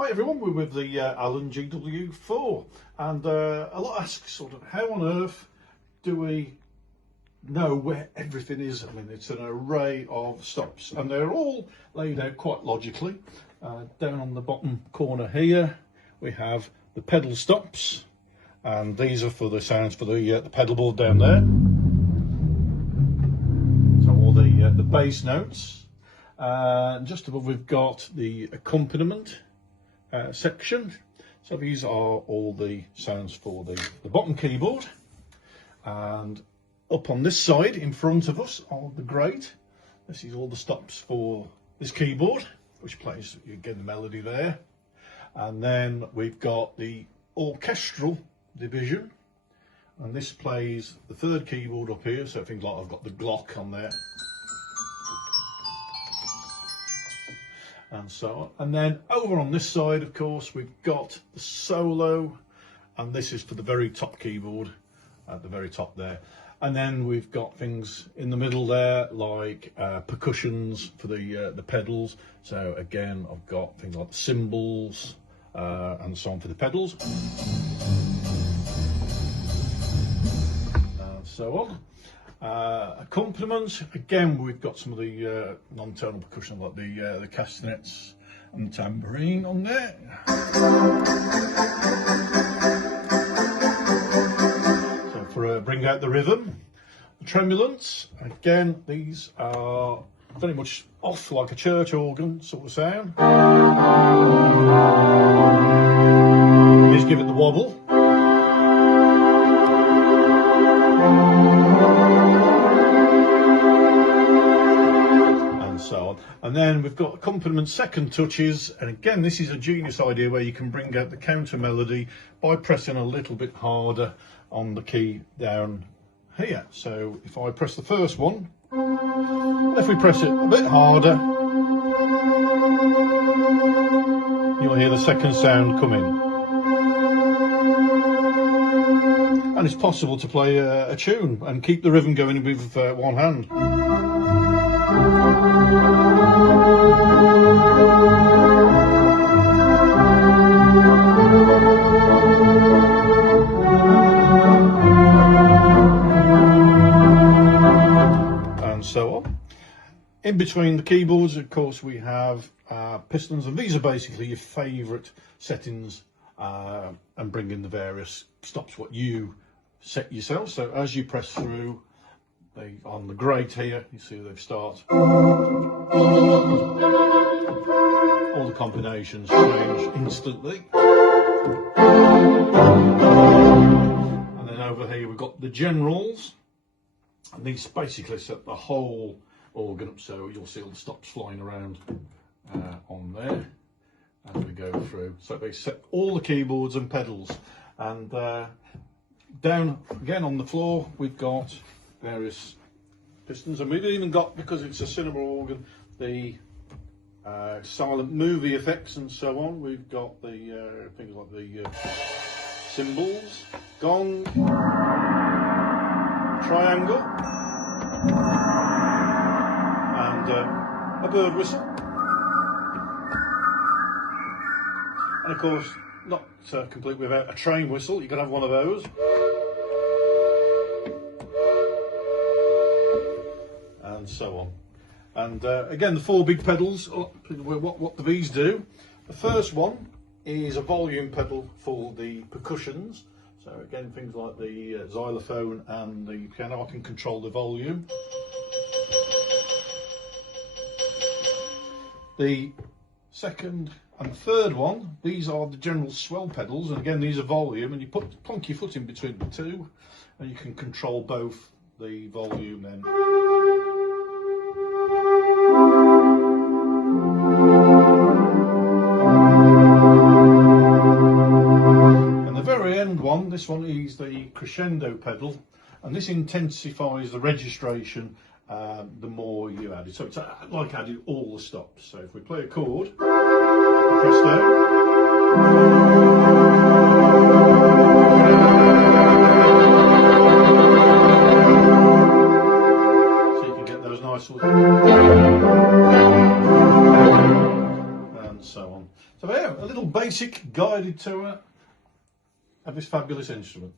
Hi everyone, we're with the Allen GW4 and a lot ask sort of how on earth do we know where everything is. I mean, it's an array of stops and they're all laid out quite logically. Down on the bottom corner here we have the pedal stops, and these are for the sounds for the pedal board down there. So all the bass notes. Just above we've got the accompaniment section. So these are all the sounds for the bottom keyboard, and up on this side in front of us on the grate, this is all the stops for this keyboard, which plays, you get the melody there. And then we've got the orchestral division, and this plays the third keyboard up here, so things like I've got the Glock on there and so on. And then over on this side, of course, we've got the solo, and this is for the very top keyboard at the very top there. And then we've got things in the middle there like percussions for the pedals. So again, I've got things like the cymbals and so on for the pedals and so on. Accompaniment, again we've got some of the non-tonal percussion like the castanets and the tambourine on there. So for bring out the rhythm. The tremulants, again these are very much off like a church organ sort of sound. Just give it the wobble. And then we've got accompaniment second touches, and again this is a genius idea where you can bring out the counter melody by pressing a little bit harder on the key down here. So if I press the first one, if we press it a bit harder, you'll hear the second sound come in. And it's possible to play a tune and keep the rhythm going with one hand. And so on. In between the keyboards, of course, we have Pistons, and these are basically your favourite settings, and bring in the various stops what you set yourself. So as you press through, on the grate here, you see they've start. All the combinations change instantly. And then over here we've got the generals, and these basically set the whole organ up, so you'll see all the stops flying around on there as we go through. So they set all the keyboards and pedals, and down again on the floor we've got various pistons, and we've even got, because it's a cinema organ, the silent movie effects and so on. We've got the things like the cymbals, gong, triangle, and a bird whistle, and of course not complete without a train whistle. You can have one of those. And so on. And again, the four big pedals, what do these do? The first one is a volume pedal for the percussions. So again, things like the xylophone and the piano, I can control the volume. The second and third one, these are the general swell pedals, and again these are volume, and you plonk your foot in between the two and you can control both the volume then. One, this one is the crescendo pedal, and this intensifies the registration the more you add it. So it's like adding all the stops. So if we play a chord, press down, so you can get those nice little, and so so on. So yeah, a little basic guided tour of this fabulous instrument.